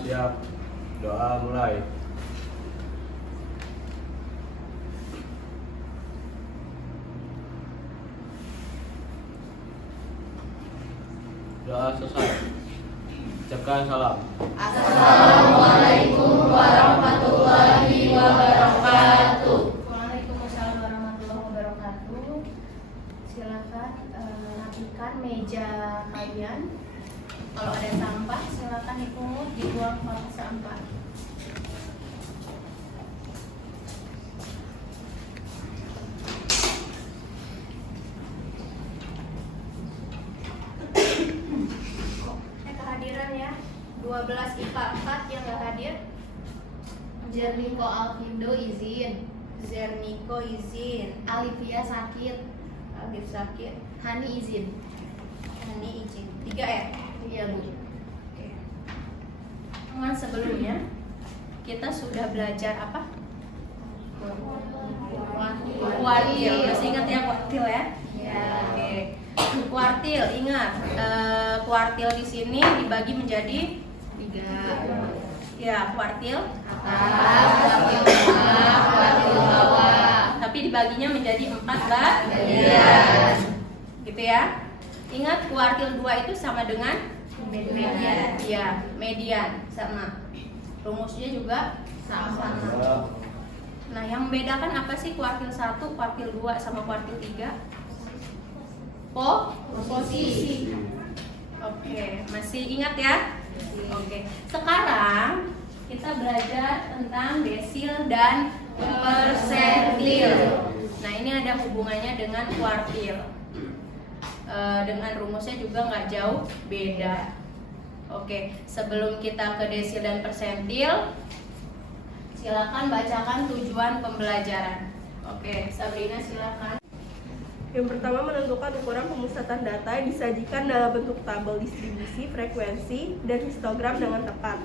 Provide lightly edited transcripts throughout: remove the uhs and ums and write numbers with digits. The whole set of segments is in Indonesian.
siap. Doa mulai. Doa selesai. Ucapkan salam. Assalamualaikum warahmatullahi wabarakatuh. Waalaikumsalam warahmatullahi wabarakatuh. Silakan rapikan meja kalian. Kalau ada sampah silakan dipungut, dibuang ke tempat sampah. Kehadiran ya. 12 IPA 4 yang nggak hadir. Jerniko Alfindo izin. Zerniko izin. Alivia sakit. Alif sakit. Hani izin. Hani izin. 3 ya? Iya Bu. Oke. Teman sebelumnya kita sudah belajar apa? Kuartil. Masih ingat ya kuartil ya? Ya. Oke. Kuartil, ingat. Kuartil di sini dibagi menjadi 3. ya kuartil Atas, kuartil tengah, kuartil bawah. tapi dibaginya menjadi 4 Bagian. gitu ya. Ingat kuartil 2 itu sama dengan Median. ya median sama. Rumusnya juga sama. Nah, yang membedakan apa sih kuartil 1, kuartil 2 sama kuartil 3? Posisi. Oke, masih ingat ya? Oke. Sekarang kita belajar tentang desil dan persentil. Nah, ini ada hubungannya dengan kuartil. Dengan rumusnya juga nggak jauh beda. Oke, sebelum kita ke desil dan persentil, silakan bacakan tujuan pembelajaran. Oke, Sabrina silakan. Yang pertama, menentukan ukuran pemusatan data yang disajikan dalam bentuk tabel distribusi, frekuensi, dan histogram dengan tepat.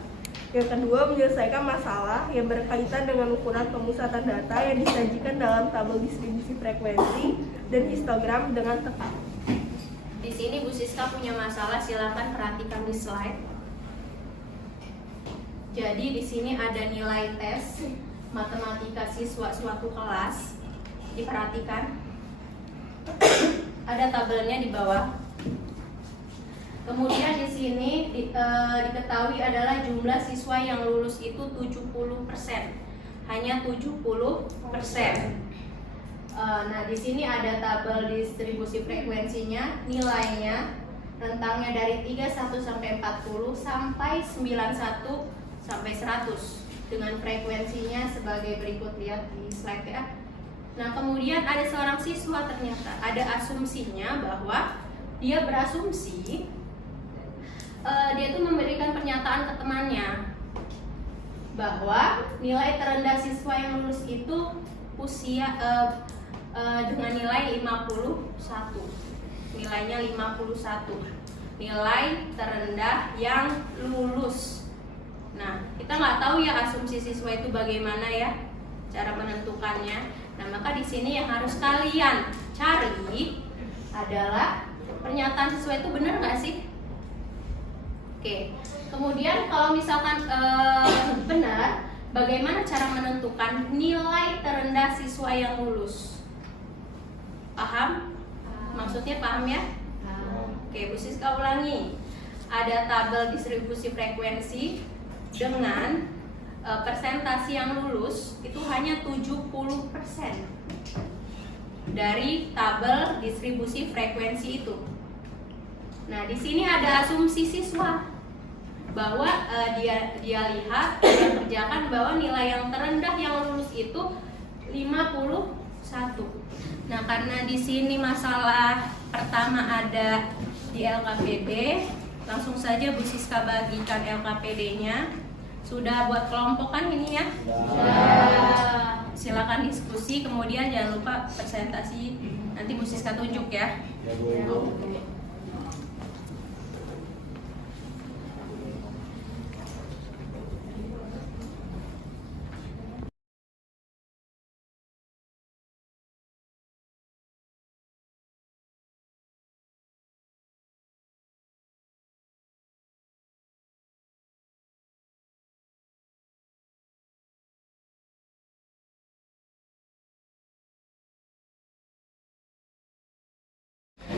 Yang kedua, menyelesaikan masalah yang berkaitan dengan ukuran pemusatan data yang disajikan dalam tabel distribusi frekuensi dan histogram dengan tepat. Di sini Bu Siska punya masalah, silakan perhatikan di slide. Jadi di sini ada nilai tes matematika siswa suatu kelas. Diperhatikan. Ada tabelnya di bawah. Kemudian di sini diketahui adalah jumlah siswa yang lulus itu 70%. Hanya 70%. Nah, di sini ada tabel distribusi frekuensinya, nilainya rentangnya dari 31 sampai 40 sampai 91 sampai 100 dengan frekuensinya sebagai berikut, lihat di slide ya. Nah, kemudian ada seorang siswa ternyata ada asumsinya bahwa dia berasumsi dia itu memberikan pernyataan ke temannya bahwa nilai terendah siswa yang lulus itu usia dengan nilai 51. Nilainya 51. Nilai terendah yang lulus. Nah, kita nggak tahu ya asumsi siswa itu bagaimana ya cara menentukannya. Nah, maka di sini yang harus kalian cari adalah pernyataan siswa itu benar nggak sih? Oke. Kemudian kalau misalkan benar, bagaimana cara menentukan nilai terendah siswa yang lulus? Paham? Maksudnya paham ya? Oke, Bu Siska ulangi. Ada tabel distribusi frekuensi dengan persentase yang lulus itu hanya 70% dari tabel distribusi frekuensi itu. Nah, di sini ada asumsi siswa bahwa dia lihat, dia kerjakan bahwa nilai yang terendah yang lulus itu 51. Nah, karena di sini masalah pertama ada di LKPD, langsung saja Bu Siska bagikan LKPD-nya. Sudah buat kelompok kan ini ya? Sudah. Silakan diskusi, kemudian jangan lupa presentasi nanti Bu Siska tunjuk ya. Ya, Bu.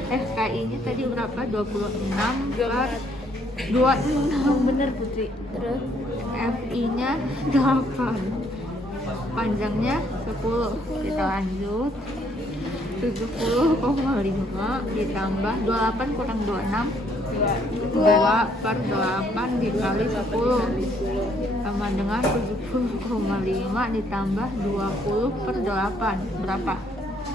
FKI-nya tadi berapa? 26 per 26, bener Putri. Terus FI-nya 8, panjangnya 10. Kita lanjut. 70,5 ditambah 28 kurang 26, 2 per 8 dikali 10 sama dengan 70,5 ditambah 20 per 8 berapa?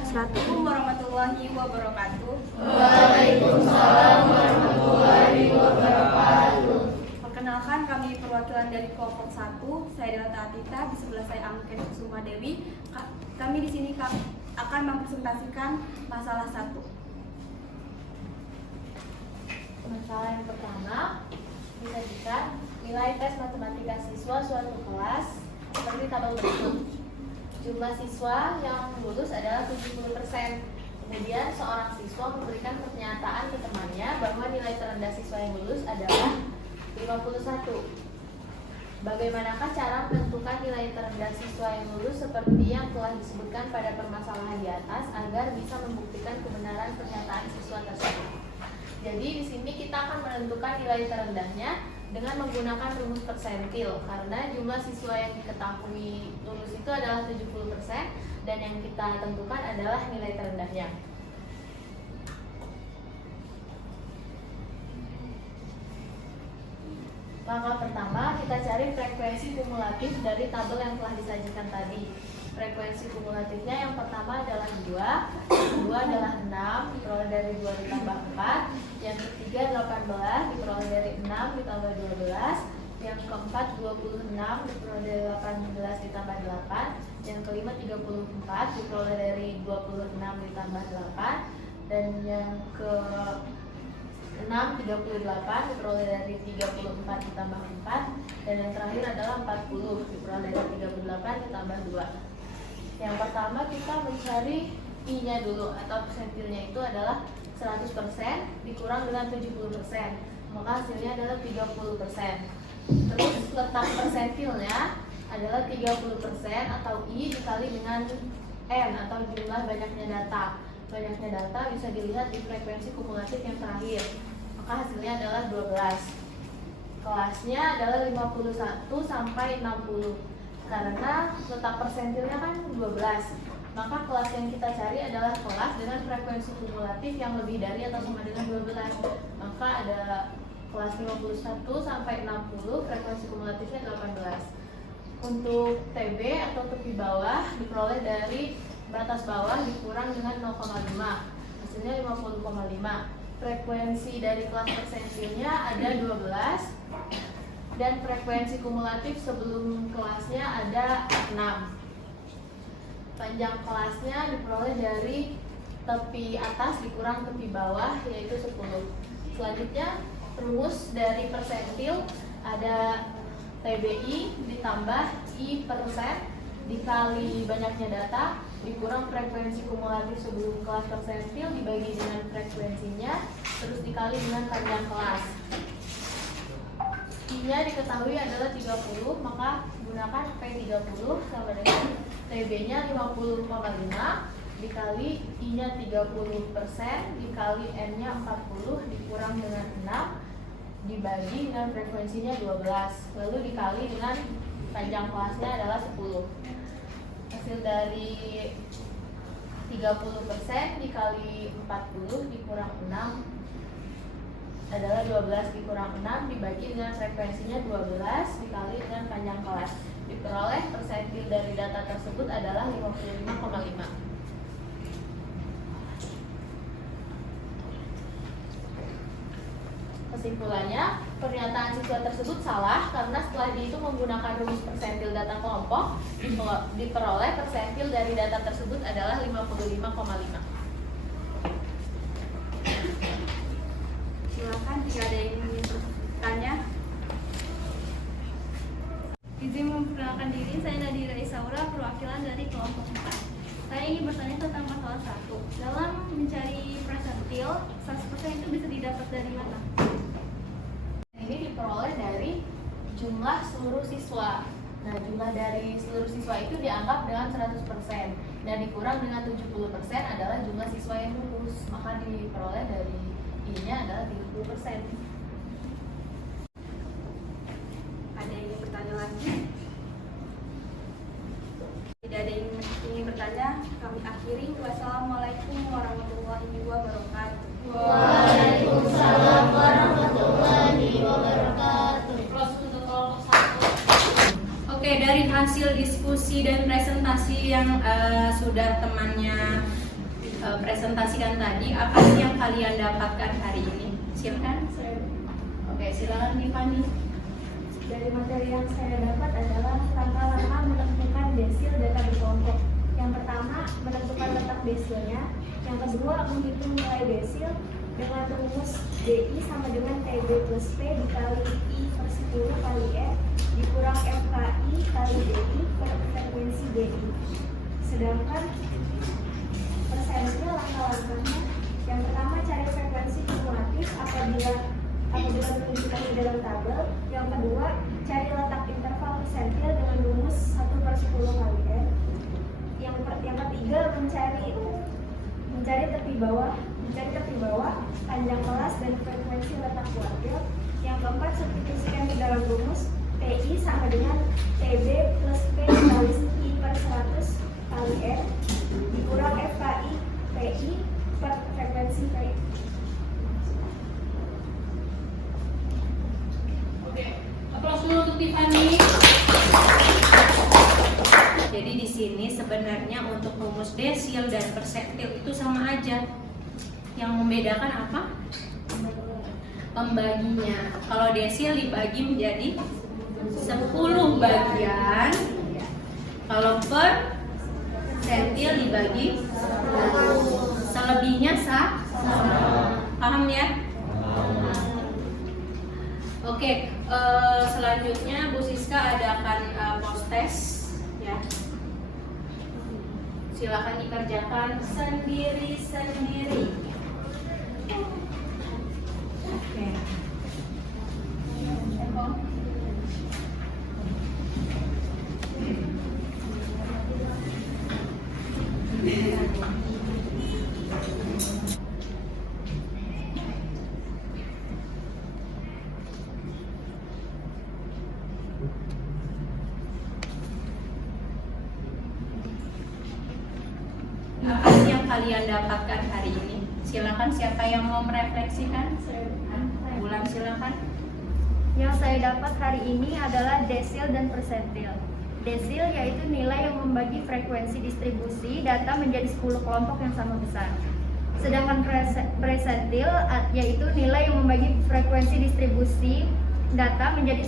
Assalamualaikum warahmatullahi wabarakatuh. Waalaikumsalam warahmatullahi wabarakatuh. Perkenalkan, kami perwakilan dari kelompok 1. Saya Delta Atita, di sebelah saya Angken Kusuma Dewi. Kami di sini akan mempresentasikan masalah 1. Masalah yang pertama, disajikan nilai tes matematika siswa suatu kelas seperti tabel berikut. Jumlah siswa yang lulus adalah 70%. Kemudian seorang siswa memberikan pernyataan ke temannya bahwa nilai terendah siswa yang lulus adalah 51. Bagaimanakah cara menentukan nilai terendah siswa yang lulus seperti yang telah disebutkan pada permasalahan di atas agar bisa membuktikan kebenaran pernyataan siswa tersebut? Jadi di sini kita akan menentukan nilai terendahnya dengan menggunakan rumus persentil, karena jumlah siswa yang diketahui lulus itu adalah 70% dan yang kita tentukan adalah nilai terendahnya. Langkah pertama, kita cari frekuensi kumulatif dari tabel yang telah disajikan tadi. Frekuensi kumulatifnya yang pertama adalah 2, yang kedua adalah 6, diperoleh dari 2 ditambah 4, yang ketiga 18, diperoleh dari 6 ditambah 12, yang keempat 26, diperoleh dari 18 ditambah 8, yang kelima 34, diperoleh dari 26 ditambah 8, dan yang ke 6, 38 diperoleh dari 34 ditambah 4, dan yang terakhir adalah 40 diperoleh dari 38 ditambah 2. Yang pertama kita mencari I-nya dulu, atau persentilnya itu adalah 100% dikurang dengan 70%, maka hasilnya adalah 30%. Terus letak persentilnya adalah 30% atau I dikali dengan N atau jumlah banyaknya data. Banyaknya data bisa dilihat di frekuensi kumulatif yang terakhir, maka hasilnya adalah 12. Kelasnya adalah 51 sampai 60. Karena letak persentilnya kan 12, maka kelas yang kita cari adalah kelas dengan frekuensi kumulatif yang lebih dari atau sama dengan 12. Maka ada kelas 51 sampai 60, frekuensi kumulatifnya 18. Untuk TB atau tepi bawah diperoleh dari batas bawah dikurang dengan 0,5, hasilnya 50,5. Frekuensi dari kelas persentilnya ada 12 dan frekuensi kumulatif sebelum kelasnya ada 6. Panjang kelasnya diperoleh dari tepi atas dikurang tepi bawah, yaitu 10. Selanjutnya rumus dari persentil ada TBI ditambah I persen dikali banyaknya data dikurang frekuensi kumulatif sebelum kelas persentil dibagi dengan frekuensinya terus dikali dengan panjang kelas. I-nya diketahui adalah 30, maka gunakan P30 sama dengan TB-nya 50,5 dikali I-nya 30% dikali N-nya 40 dikurang dengan 6 dibagi dengan frekuensinya 12, lalu dikali dengan panjang kelasnya adalah 10. Hasil dari 30% dikali 40 dikurang 6 adalah 12 dikurang 6 dibagi dengan frekuensinya 12 dikali dengan panjang kelas. Diperoleh persentil dari data tersebut adalah 55,5. Kesimpulannya, pernyataan siswa tersebut salah karena setelah dihitung menggunakan rumus persentil data kelompok, diperoleh persentil dari data tersebut adalah 55,5. Silakan jika ada yang ingin bertanya. Izin memperkenalkan diri, saya Nadira Isaura, perwakilan dari kelompok 4. Saya ingin bertanya tentang masalah 1. Dalam mencari persentil, 100% itu bisa didapat dari mana? Ini diperoleh dari jumlah seluruh siswa. Nah, jumlah dari seluruh siswa itu dianggap dengan 100% dan dikurang dengan 70% adalah jumlah siswa yang lulus. Maka diperoleh dari I-nya adalah 30%. Ada yang ingin bertanya lagi? Tidak ada yang ingin bertanya, kami akhiri. Wassalamualaikum warahmatullahi wabarakatuh. Waalaikumsalam warahmatullahi wabarakatuh. Close untuk kelompok 1. Oke, dari hasil diskusi dan presentasi yang sudah temannya presentasikan tadi, apa sih yang kalian dapatkan hari ini? Silakan. Oke, silakan Tiffany. Dari materi yang saya dapat adalah langkah-langkah menentukan desil data berkelompok. Yang pertama, menentukan letak desilnya. Yang kedua, menghitung nilai desil dengan rumus DI sama dengan TB plus P dikali I per 10 kali F dikurang FKI kali DI per frekuensi DI. Sedangkan persentil langkah-langkahnya, yang pertama cari frekuensi kumulatif apabila menunjukkan di dalam tabel. Yang kedua, cari letak interval persentil dengan rumus 1/10 kali N. Yang ketiga, mencari tepi bawah, panjang kelas dan frekuensi letak kuartil. Yang keempat, substitusikan di dalam rumus PI sama dengan TB plus P kali I per 100 kali N dikurang FKI PI per frekuensi PI. Oke, aplaus dulu untuk Tiffany. Jadi di sini sebenarnya untuk rumus desil dan persentil itu sama aja. Yang membedakan apa? Pembaginya. Kalau desil dibagi menjadi 10 bagian. Kalau persentil dibagi 1. Selebihnya sama. Paham ya? Oke, selanjutnya Bu Siska adakan post test ya. Silakan dikerjakan sendiri-sendiri. Oke. Apa sih yang kalian dapatkan hari ini? Silakan, siapa yang mau merefleksikan? Bulan, silakan. Yang saya dapat hari ini adalah desil dan persentil. Desil yaitu nilai yang membagi frekuensi distribusi data menjadi 10 kelompok yang sama besar. Sedangkan persentil yaitu nilai yang membagi frekuensi distribusi data menjadi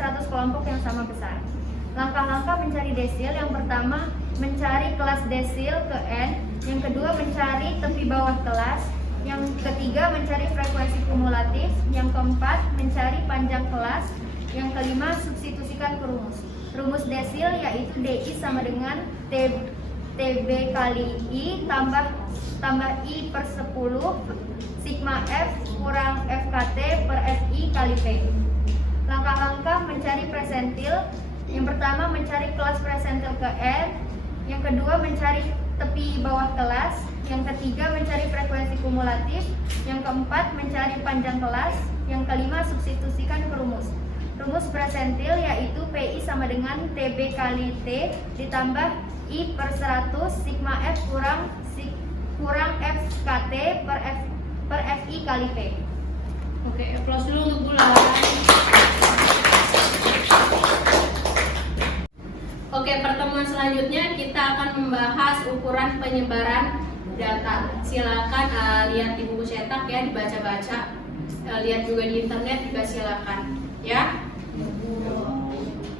100 kelompok yang sama besar. Langkah-langkah mencari desil, yang pertama mencari kelas desil ke N, yang kedua mencari tepi bawah kelas, yang ketiga mencari frekuensi kumulatif, yang keempat mencari panjang kelas, yang kelima substitusikan ke rumus. Rumus desil yaitu DI sama dengan TB kali I tambah I per 10 sigma F kurang FKT per FI kali P. Langkah-langkah mencari persentil, yang pertama mencari kelas persentil ke N, yang kedua mencari tepi bawah kelas, yang ketiga mencari frekuensi kumulatif, yang keempat mencari panjang kelas, yang kelima substitusikan ke rumus. Rumus persentil yaitu PI sama dengan TB kali T ditambah I per 100 sigma F kurang FKT per FI kali P. Oke, aplaus dulu untuk Bulan. Oke, pertemuan selanjutnya kita akan membahas ukuran penyebaran data. Silakan lihat di buku cetak ya, dibaca-baca. Lihat juga di internet juga silakan, ya.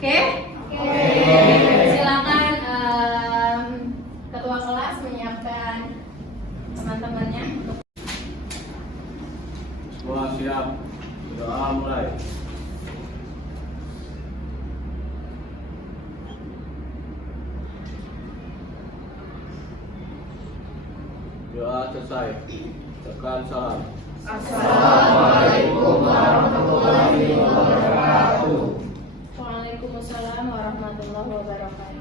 Oke? Silakan ketua kelas menyiapkan teman-temannya. Semua siap. Doa mulai. Doa selesai. Tekan salam. Assalamualaikum warahmatullahi wabarakatuh. Waalaikumsalam warahmatullahi warahmatullahi wabarakatuh.